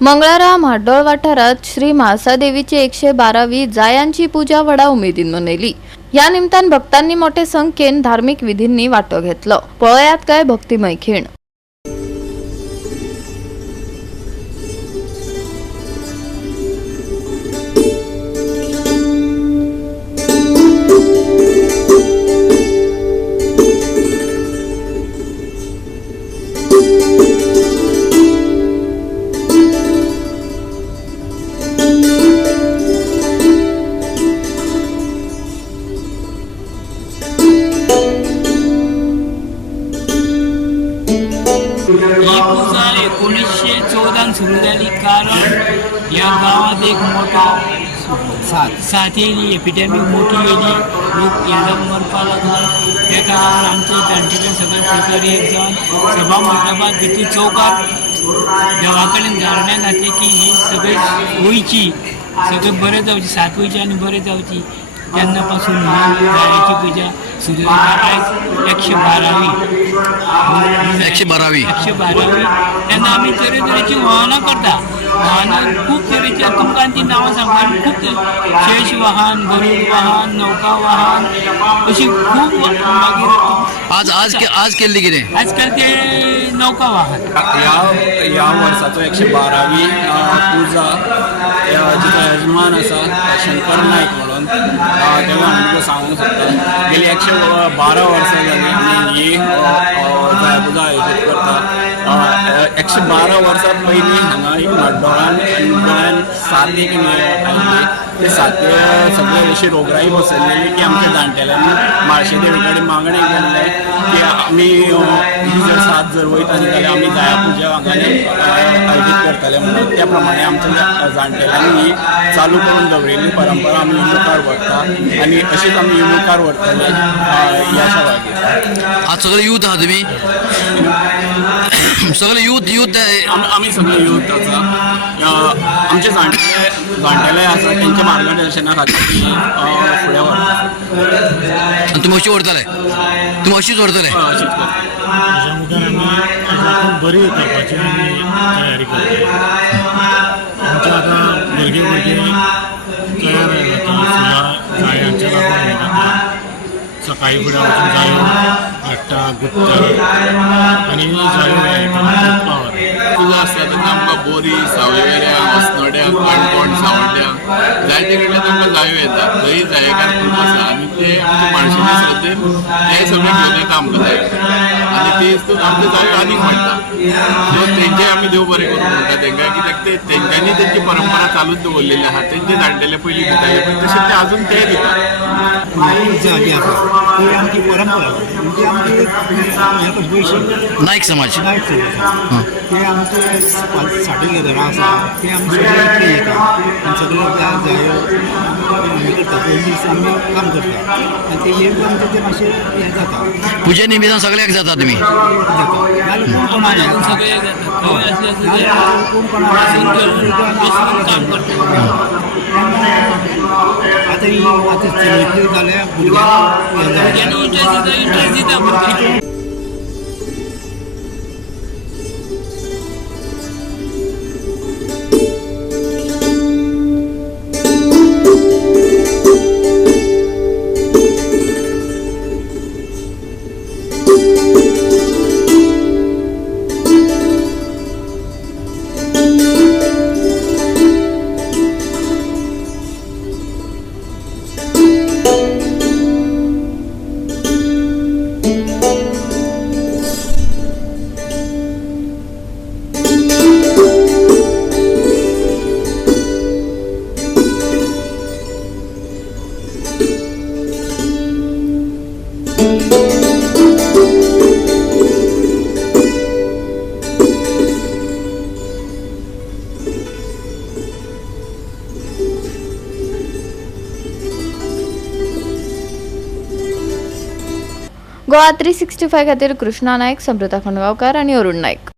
मंगळारा म्हाड्डोळ वाठारात श्री म्हाळसादेवीची 112वी जायांची पूजा व्हडा उमेदीन मनयली। या निमतान भक्तांनी मोठे संख्येन धार्मिक विधींनी वांटो घेतलो। पळयात काय भक्तिमय खीण। ही पूजा 1914 सुरू झाली, कारण या गावात एक मोठा साथ येयली, एपिडेमिक मोठी येयली, लोक येदम मरपा लागला। त्या काळार आमचे जाणटेले सगळे प्रकारे एक जावन सभा मंडपात भितर चौकात देवा कडेन धारण्या घातली की ही सगळी वयची, सगळे बरें जावची, साथ वयची आनी बरें जावची। तेन्नापासून ही जायाची पूजा सुरू जाली। आयज 112वी तेन्ना आमी तरेतरेची वाहनां करता। वाहनां खूब तरेचे, तुमकां ती नांवां सांगता, खूब शेष वाहन, गरुड वाहन, नौका वाहन, अशी खूब मागीर आज केल्ली कितें? आजकाल ते नौका वाहन। ह्या वर्साचो 112वी पूजा जिचो यजमान आसा शंकर नायक म्हणून, तेव्हा हांव तुमकां सांगूंक सोदता। गेली 112 वर्सां जाली आमी ही जाय पूजा आयोजीत करता। 112 वर्सां पयलीं हांगा एक म्हाड्डोळान गोंयान साथ एक आयिल्ली। ते साथ्य सगळे अशी रोगराई बसयलेली की आमच्या जाणटेल्यांनी म्हाळशेदेवी कडेन मागणी केल्ले की आमी ही जर साथ जर वयताली जाल्यार आमी जाया पूजा हांगानी आयोजीत करतले म्हणून। त्या प्रमाणे आमच्या जाणटेल्यांनी ही चालू करून दवरिल्ली परंपरा आमी मुखार व्हरता आनी अशीच आमी मुखार व्हरतले ह्या शाळेक। आज सगळे यूथ आहात तुमी? सगळे यूथ आमी सगळे यूथ आसा। आमचे जाणटेले आसा, तेंच्या मार्गदर्शना खातीर फुडें व्हरता। तुमी अशी व्हरतले? तुमी अशीच व्हरतले? अशीच करता। ताच्या मुखार आमी बरी करपाची आमी तयारी करता। आमचे आतां भुरगे तयार जाता, जायांचे लागून वयता। सकाळी फुडें वचून जायो हाडटा, गुत्ता आनी जायो पावर पूजा आसता तेन्ना आमकां बोरी, सावयवेऱ्यां, अस्नोड्यां, काणकोण, सावड्ड्यां जायते कडल्यान आमकां जायो येता। थंय जायेकार खूब आसा आनी ते आमचे माणसाचे श्रद्धेन ते सगळे घेवन येता आमकां जाय, आनी ते हितून आमचे जायो आनीक वाडटा। सो तेंचे आमी देव बरें करूं म्हणटा तेंकां, कित्याक ते तेंच्यांनी तेंची परंपरा चालूच दवरलेली आहा। तेंचे जाणटेले पयलीं दिताले पळय तशें ते आजून ते दितात। पूजा जी आसा ती आमची परंपरा, म्हणजे आमची गोंयची नायक समाज ते आमचे साठीले घरां आसा ते आमी सगळे इकडे येता आनी सगळे जायो आमी करता। पयलीं दीस आमी काम करता आनी ते येवन आमचें ते मातशें हें जाता। पूजे निमितान सगळ्याक जाता तुमी? नाल्यार कोण कोणाक सगळे जातात, खंय असले कोण कोणाक काम करता। आतां चलयतली जाल्यार भुरग्यांक इंट्रस्ट दिता भुरग्यांक। गोवा 365 खातीर कृष्णा नायक, समृता खंडगांवकार आनी अरुण नायक।